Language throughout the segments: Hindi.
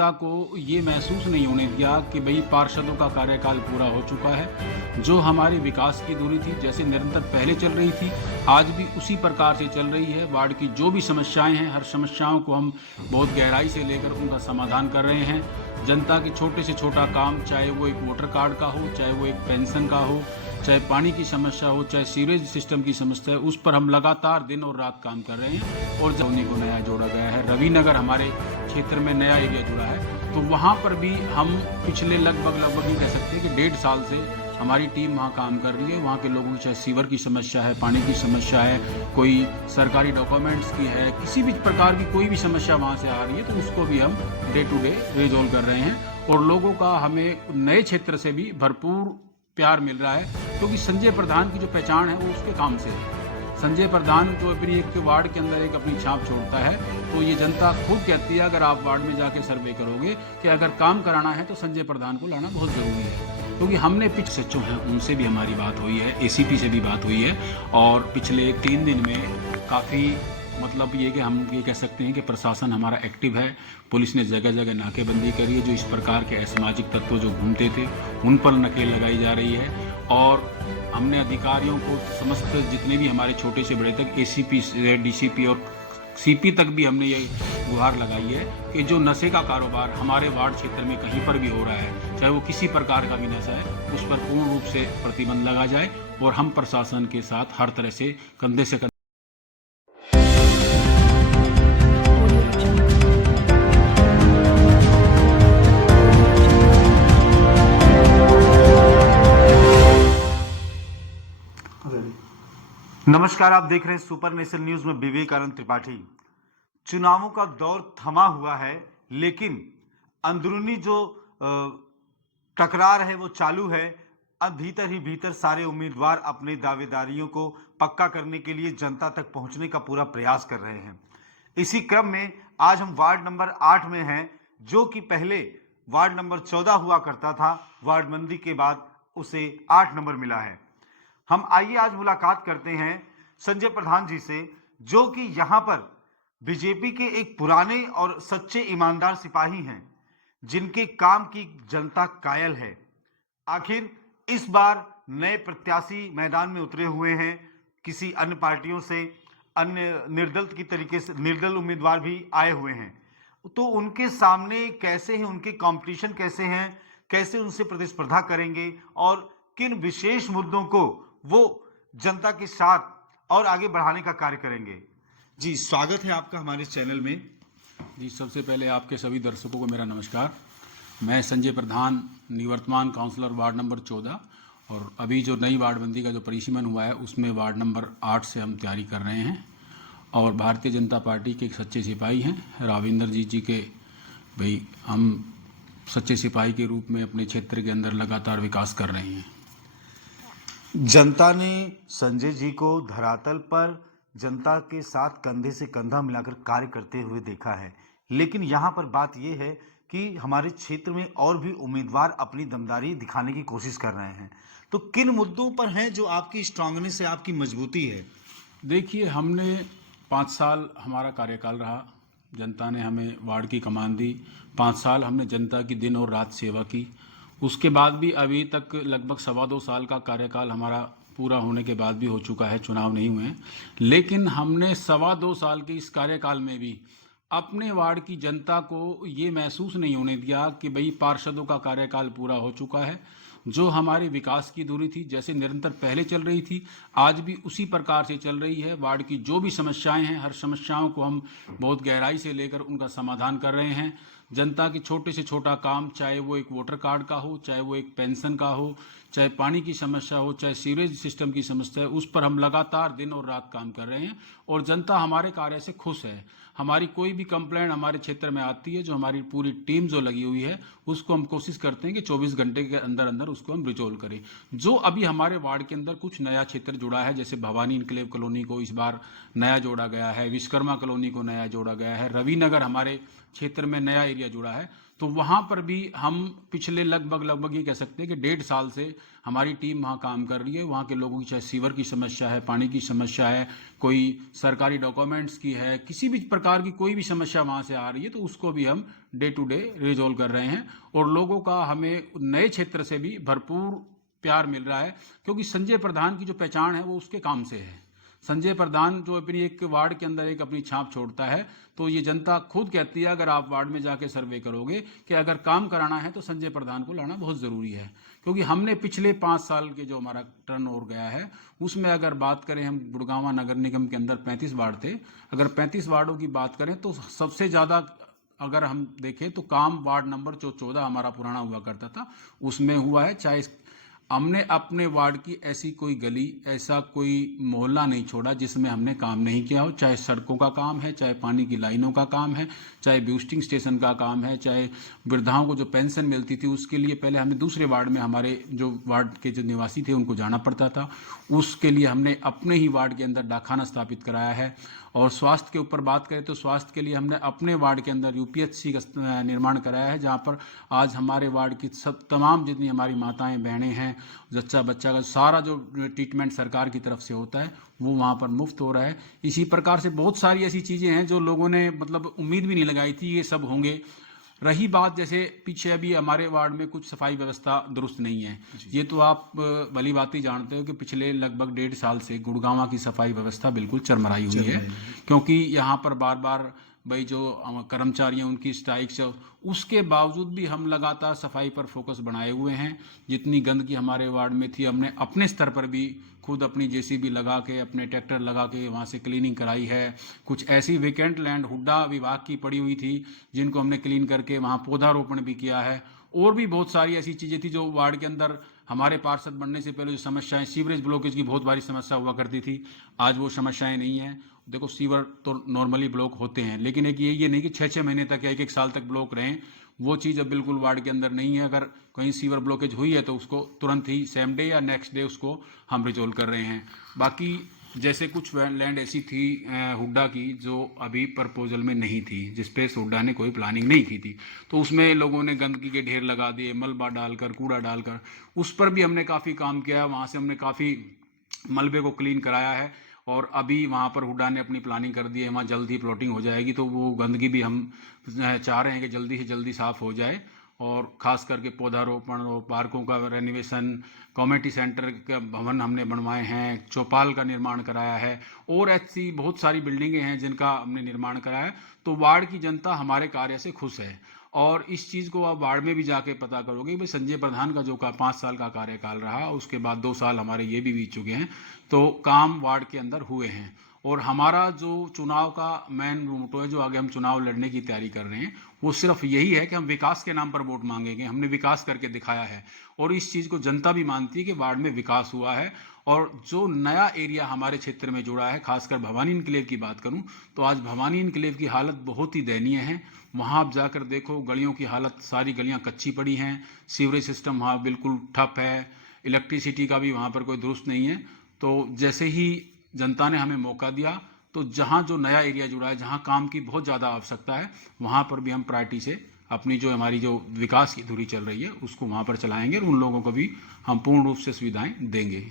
को ये महसूस नहीं होने दिया कि भई पार्षदों का कार्यकाल पूरा हो चुका है। जो हमारी विकास की धुरी थी, जैसे निरंतर पहले चल रही थी, आज भी उसी प्रकार से चल रही है। वार्ड की जो भी समस्याएँ हैं, हर समस्याओं को हम बहुत गहराई से लेकर उनका समाधान कर रहे हैं। जनता के छोटे से छोटा काम, चाहे वो एक वोटर कार्ड का हो, चाहे वो एक पेंशन का हो, चाहे पानी की समस्या हो, चाहे सीवरेज सिस्टम की समस्या है, उस पर हम लगातार दिन और रात काम कर रहे हैं। और जौनी को नया जोड़ा गया है, रविनगर हमारे क्षेत्र में नया एरिया जुड़ा है, तो वहाँ पर भी हम पिछले लगभग ये कह सकते हैं कि 1.5 साल से हमारी टीम वहाँ काम कर रही है। वहाँ के लोगों की चाहे सीवर की समस्या है, पानी की समस्या है, कोई सरकारी डॉक्यूमेंट्स की है, किसी भी प्रकार की कोई भी समस्या वहाँ से आ रही है, तो उसको भी हम डे टू डे रिजॉल्व कर रहे हैं। और लोगों का हमें नए क्षेत्र से भी भरपूर प्यार मिल रहा है, क्योंकि संजय प्रधान की जो पहचान है वो उसके काम से है। संजय प्रधान जो अपनी एक वार्ड के अंदर एक अपनी छाप छोड़ता है, तो ये जनता खुद कहती है, अगर आप वार्ड में जाके सर्वे करोगे कि अगर काम कराना है तो संजय प्रधान को लाना बहुत ज़रूरी है। क्योंकि हमने पिछले जो हैं उनसे भी हमारी बात हुई है, एसीपी से भी बात हुई है, और पिछले 3 दिन में काफ़ी मतलब ये कि हम ये कह सकते हैं कि प्रशासन हमारा एक्टिव है। पुलिस ने जगह जगह नाकेबंदी करी है। जो इस प्रकार के असामाजिक तत्व जो घूमते थे उन पर नकेल लगाई जा रही है, और हमने अधिकारियों को समस्त जितने भी हमारे छोटे से बड़े तक एसीपी से डीसीपी और सीपी तक भी हमने ये गुहार लगाई है कि जो नशे का कारोबार हमारे वार्ड क्षेत्र में कहीं पर भी हो रहा है, चाहे वो किसी प्रकार का भी नशा है, उस पर पूर्ण रूप से प्रतिबंध लगा जाए। और हम प्रशासन के साथ हर तरह से कंधे से नमस्कार, आप देख रहे हैं सुपर नेशन न्यूज में विवेकानंद त्रिपाठी। चुनावों का दौर थमा हुआ है, लेकिन अंदरूनी जो टकरार है वो चालू है। अब भीतर ही भीतर सारे उम्मीदवार अपने दावेदारियों को पक्का करने के लिए जनता तक पहुंचने का पूरा प्रयास कर रहे हैं। इसी क्रम में आज हम वार्ड नंबर 8 में हैं, जो कि पहले वार्ड नंबर 14 हुआ करता था। वार्ड बंदी के बाद उसे 8 नंबर मिला है। हम आइए आज मुलाकात करते हैं संजय प्रधान जी से, जो कि यहां पर बीजेपी के एक पुराने और सच्चे ईमानदार सिपाही हैं, जिनके काम की जनता कायल है। आखिर इस बार नए प्रत्याशी मैदान में उतरे हुए हैं, किसी अन्य पार्टियों से, अन्य निर्दल की तरीके से निर्दल उम्मीदवार भी आए हुए हैं। तो उनके सामने कैसे हैं, उनके कंपटीशन कैसे हैं, कैसे उनसे प्रतिस्पर्धा करेंगे और किन विशेष मुद्दों को वो जनता के साथ और आगे बढ़ाने का कार्य करेंगे। जी, स्वागत है आपका हमारे चैनल में। जी, सबसे पहले आपके सभी दर्शकों को मेरा नमस्कार। मैं संजय प्रधान, निवर्तमान काउंसलर वार्ड नंबर 14, और अभी जो नई वार्डबंदी का जो परिसीमन हुआ है उसमें वार्ड नंबर 8 से हम तैयारी कर रहे हैं। और भारतीय जनता पार्टी के एक सच्चे सिपाही हैं राविंदर जी के भाई, हम सच्चे सिपाही के रूप में अपने क्षेत्र के अंदर लगातार विकास कर रहे हैं। जनता ने संजय जी को धरातल पर जनता के साथ कंधे से कंधा मिलाकर कार्य करते हुए देखा है, लेकिन यहाँ पर बात यह है कि हमारे क्षेत्र में और भी उम्मीदवार अपनी दमदारी दिखाने की कोशिश कर रहे हैं। तो किन मुद्दों पर हैं जो आपकी स्ट्रांगनेस है, आपकी मजबूती है? देखिए, हमने 5 साल हमारा कार्यकाल रहा, जनता ने हमें वार्ड की कमान दी। 5 साल हमने जनता की दिन और रात सेवा की। उसके बाद भी अभी तक लगभग 2.25 साल का कार्यकाल हमारा पूरा होने के बाद भी हो चुका है, चुनाव नहीं हुए हैं, लेकिन हमने 2.25 साल के इस कार्यकाल में भी अपने वार्ड की जनता को ये महसूस नहीं होने दिया कि भाई पार्षदों का कार्यकाल पूरा हो चुका है। जो हमारी विकास की धुरी थी, जैसे निरंतर पहले चल रही थी, आज भी उसी प्रकार से चल रही है। वार्ड की जो भी समस्याएं हैं, हर समस्याओं को हम बहुत गहराई से लेकर उनका समाधान कर रहे हैं। जनता की छोटे से छोटा काम, चाहे वो एक वोटर कार्ड का हो, चाहे वो एक पेंशन का हो, चाहे पानी की समस्या हो, चाहे सीवरेज सिस्टम की समस्या है, उस पर हम लगातार दिन और रात काम कर रहे हैं। और जनता हमारे कार्य से खुश है। हमारी कोई भी कंप्लेंट हमारे क्षेत्र में आती है, जो हमारी पूरी टीम जो लगी हुई है, उसको हम कोशिश करते हैं कि 24 घंटे के अंदर अंदर उसको हम रिजोल्व करें। जो अभी हमारे वार्ड के अंदर कुछ नया क्षेत्र जुड़ा है, जैसे भवानी इनक्लेव कॉलोनी को इस बार नया जोड़ा गया है, विश्वकर्मा कॉलोनी को नया जोड़ा गया है, रविनगर हमारे क्षेत्र में नया एरिया जुड़ा है, तो वहाँ पर भी हम पिछले लगभग ये कह सकते हैं कि 1.5 साल से हमारी टीम वहाँ काम कर रही है। वहाँ के लोगों की चाहे सीवर की समस्या है, पानी की समस्या है, कोई सरकारी डॉक्यूमेंट्स की है, किसी भी प्रकार की कोई भी समस्या वहाँ से आ रही है तो उसको भी हम डे टू डे रिजॉल्व कर रहे हैं। और लोगों का हमें नए क्षेत्र से भी भरपूर प्यार मिल रहा है, क्योंकि संजय प्रधान की जो पहचान है वो उसके काम से है। संजय प्रधान जो अपनी एक वार्ड के अंदर एक अपनी छाप छोड़ता है, तो ये जनता खुद कहती है, अगर आप वार्ड में जाके सर्वे करोगे कि अगर काम कराना है तो संजय प्रधान को लाना बहुत ज़रूरी है। क्योंकि हमने पिछले 5 साल के जो हमारा टर्नओवर गया है उसमें अगर बात करें, हम गुड़गांव नगर निगम के अंदर 35 वार्ड थे, अगर 35 वार्डों की बात करें तो सबसे ज़्यादा अगर हम देखें तो काम वार्ड नंबर जो 14 हमारा पुराना हुआ करता था उसमें हुआ है। चाहे हमने अपने वार्ड की ऐसी कोई गली, ऐसा कोई मोहल्ला नहीं छोड़ा जिसमें हमने काम नहीं किया हो। चाहे सड़कों का काम है, चाहे पानी की लाइनों का काम है, चाहे बूस्टिंग स्टेशन का काम है, चाहे वृद्धाओं को जो पेंशन मिलती थी उसके लिए पहले हमें दूसरे वार्ड में हमारे जो वार्ड के जो निवासी थे उनको जाना पड़ता था, उसके लिए हमने अपने ही वार्ड के अंदर डाकखाना स्थापित कराया है। और स्वास्थ्य के ऊपर बात करें तो स्वास्थ्य के लिए हमने अपने वार्ड के अंदर यूपीएचसी का निर्माण कराया है, जहाँ पर आज हमारे वार्ड की सब तमाम जितनी हमारी माताएं बहनें हैं, जच्चा बच्चा का सारा जो ट्रीटमेंट सरकार की तरफ से होता है वो वहाँ पर मुफ्त हो रहा है। इसी प्रकार से बहुत सारी ऐसी चीज़ें हैं जो लोगों ने मतलब उम्मीद भी नहीं लगाई थी ये सब होंगे। रही बात जैसे पीछे अभी हमारे वार्ड में कुछ सफाई व्यवस्था दुरुस्त नहीं है, ये तो आप भली बात ही जानते हो कि पिछले लगभग 1.5 साल से गुड़गांव की सफाई व्यवस्था बिल्कुल चरमराई हुई है। क्योंकि यहाँ पर बार बार भाई जो कर्मचारी हैं उनकी स्ट्राइक से, उसके बावजूद भी हम लगातार सफाई पर फोकस बनाए हुए हैं। जितनी गंदगी हमारे वार्ड में थी हमने अपने स्तर पर भी खुद अपनी जेसीबी लगा के, अपने ट्रैक्टर लगा के वहाँ से क्लीनिंग कराई है। कुछ ऐसी वेकेंट लैंड हुड्डा विभाग की पड़ी हुई थी जिनको हमने क्लीन करके वहाँ पौधारोपण भी किया है। और भी बहुत सारी ऐसी चीज़ें थी जो वार्ड के अंदर हमारे पार्षद बनने से पहले जो समस्याएं, सीवरेज ब्लॉकेज की बहुत बड़ी समस्या हुआ करती थी, आज वो समस्याएं नहीं हैं। देखो सीवर तो नॉर्मली ब्लॉक होते हैं, लेकिन एक ये नहीं कि 6-6 महीने तक या 1-1 साल तक ब्लॉक रहें, वो चीज़ अब बिल्कुल वार्ड के अंदर नहीं है। अगर कहीं सीवर ब्लॉकेज हुई है तो उसको तुरंत ही सेम डे या नेक्स्ट डे उसको हम रिजोल्व कर रहे हैं। बाकी जैसे कुछ लैंड ऐसी थी हुड्डा की जो अभी प्रपोजल में नहीं थी, जिस पे हुड्डा ने कोई प्लानिंग नहीं की थी, तो उसमें लोगों ने गंदगी के ढेर लगा दिए, मलबा डालकर, कूड़ा डालकर, उस पर भी हमने काफ़ी काम किया। वहाँ से हमने काफ़ी मलबे को क्लीन कराया है और अभी वहाँ पर हुड्डा ने अपनी प्लानिंग कर दी है, वहाँ जल्द ही प्लॉटिंग हो जाएगी, तो वो गंदगी भी हम चाह रहे हैं कि जल्दी से जल्दी साफ़ हो जाए। और ख़ास करके पौधारोपण और पार्कों का रेनोवेशन, कम्युनिटी सेंटर का भवन हमने बनवाए हैं, चौपाल का निर्माण कराया है और ऐसी बहुत सारी बिल्डिंगें हैं जिनका हमने निर्माण कराया है। तो वार्ड की जनता हमारे कार्य से खुश है। और इस चीज़ को आप वार्ड में भी जाके पता करोगे भाई संजय प्रधान का जो 5 साल का कार्यकाल रहा, उसके बाद 2 साल हमारे ये भी बीत चुके हैं, तो काम वार्ड के अंदर हुए हैं। और हमारा जो चुनाव का मेन मोटो है, जो आगे हम चुनाव लड़ने की तैयारी कर रहे हैं, वो सिर्फ यही है कि हम विकास के नाम पर वोट मांगेंगे। हमने विकास करके दिखाया है और इस चीज़ को जनता भी मानती है कि वार्ड में विकास हुआ है। और जो नया एरिया हमारे क्षेत्र में जुड़ा है, खासकर भवानी इनक्लेव की बात करूं तो आज भवानी इनक्लेव की हालत बहुत ही दयनीय है। वहां आप जाकर देखो, गलियों की हालत, सारी गलियां कच्ची पड़ी हैं, सीवरेज सिस्टम वहाँ बिल्कुल ठप है, इलेक्ट्रिसिटी का भी वहाँ पर कोई दुरुस्त नहीं है। तो जैसे ही जनता ने हमें मौका दिया, तो जहाँ जो नया एरिया जुड़ा है, जहाँ काम की बहुत ज़्यादा आवश्यकता है, वहाँ पर भी हम प्रायोरिटी से अपनी जो हमारी जो विकास की धुरी चल रही है उसको वहाँ पर चलाएंगे और उन लोगों को भी हम पूर्ण रूप से सुविधाएं देंगे।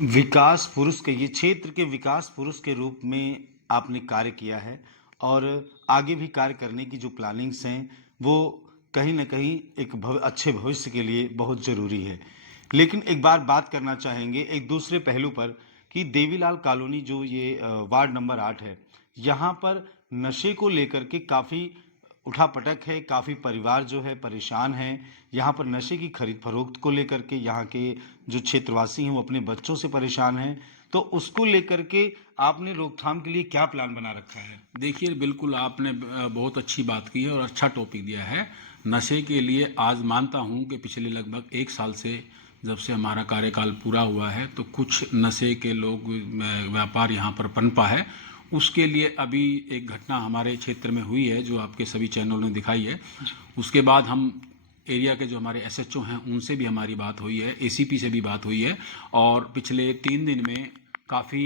विकास पुरुष के, ये क्षेत्र के विकास पुरुष के रूप में आपने कार्य किया है और आगे भी कार्य करने की जो प्लानिंग्स हैं वो कहीं ना कहीं एक अच्छे भविष्य के लिए बहुत ज़रूरी है। लेकिन एक बार बात करना चाहेंगे एक दूसरे पहलू पर कि देवीलाल कॉलोनी जो ये वार्ड नंबर 8 है, यहाँ पर नशे को लेकर के काफ़ी उठापटक है, काफ़ी परिवार जो है परेशान हैं। यहाँ पर नशे की खरीद फरोख्त को लेकर के यहाँ के जो क्षेत्रवासी हैं वो अपने बच्चों से परेशान हैं, तो उसको लेकर के आपने रोकथाम के लिए क्या प्लान बना रखा है? देखिए, बिल्कुल आपने बहुत अच्छी बात की है और अच्छा टॉपिक दिया है। नशे के लिए आज मानता हूँ कि पिछले लगभग 1 साल से जब से हमारा कार्यकाल पूरा हुआ है, तो कुछ नशे के लोग व्यापार यहाँ पर पनपा है। उसके लिए अभी एक घटना हमारे क्षेत्र में हुई है जो आपके सभी चैनलों ने दिखाई है। उसके बाद हम एरिया के जो हमारे एसएचओ हैं उनसे भी हमारी बात हुई है, एसीपी से भी बात हुई है और पिछले 3 दिन में काफ़ी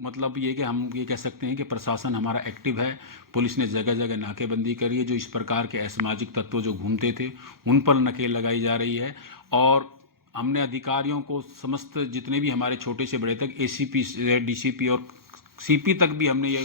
मतलब ये कि हम ये कह सकते हैं कि प्रशासन हमारा एक्टिव है। पुलिस ने जगह जगह नाकेबंदी करी है। जो इस प्रकार के असामाजिक तत्व जो घूमते थे उन पर नकेल लगाई जा रही है। और हमने अधिकारियों को समस्त जितने भी हमारे छोटे से बड़े तक एसीपी से डीसीपी और सीपी तक भी हमने ये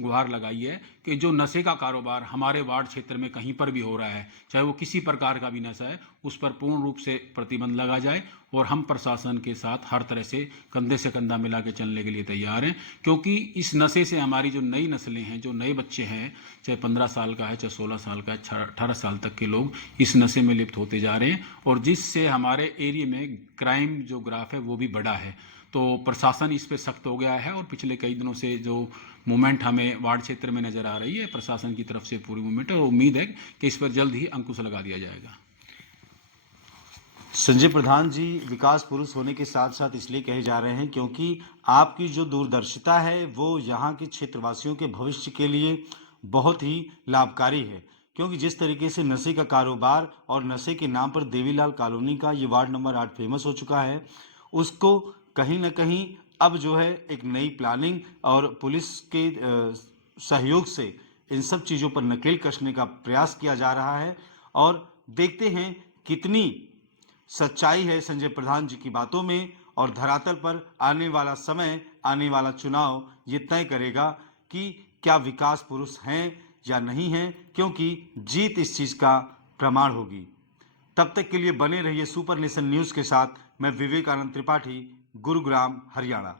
गुहार लगाई है कि जो नशे का कारोबार हमारे वार्ड क्षेत्र में कहीं पर भी हो रहा है, चाहे वो किसी प्रकार का भी नशा है, उस पर पूर्ण रूप से प्रतिबंध लगा जाए। और हम प्रशासन के साथ हर तरह से कंधे से कंधा मिला के चलने के लिए तैयार हैं, क्योंकि इस नशे से हमारी जो नई नस्लें हैं, जो नए बच्चे हैं, चाहे 15 साल का है, चाहे 16 साल का है, 18 साल तक के लोग इस नशे में लिप्त होते जा रहे हैं, और जिससे हमारे एरिया में क्राइम जो ग्राफ है वो भी बढ़ा है। तो प्रशासन इस पे सख्त हो गया है, और पिछले कई दिनों से जो मूवमेंट हमें वार्ड क्षेत्र में नज़र आ रही है प्रशासन की तरफ से पूरी मूवमेंट है, और उम्मीद है कि इस पर जल्द ही अंकुश लगा दिया जाएगा। संजय प्रधान जी विकास पुरुष होने के साथ साथ इसलिए कहे जा रहे हैं क्योंकि आपकी जो दूरदर्शिता है वो यहाँ के क्षेत्रवासियों के भविष्य के लिए बहुत ही लाभकारी है। क्योंकि जिस तरीके से नशे का कारोबार और नशे के नाम पर देवीलाल कॉलोनी का ये वार्ड नंबर 8 फेमस हो चुका है, उसको कहीं ना कहीं अब जो है एक नई प्लानिंग और पुलिस के सहयोग से इन सब चीज़ों पर नकेल कसने का प्रयास किया जा रहा है। और देखते हैं कितनी सच्चाई है संजय प्रधान जी की बातों में, और धरातल पर आने वाला समय, आने वाला चुनाव ये तय करेगा कि क्या विकास पुरुष हैं या नहीं हैं, क्योंकि जीत इस चीज़ का प्रमाण होगी। तब तक के लिए बने रहिए सुपर नेशन न्यूज़ के साथ। मैं विवेकानंद त्रिपाठी, गुरुग्राम, हरियाणा।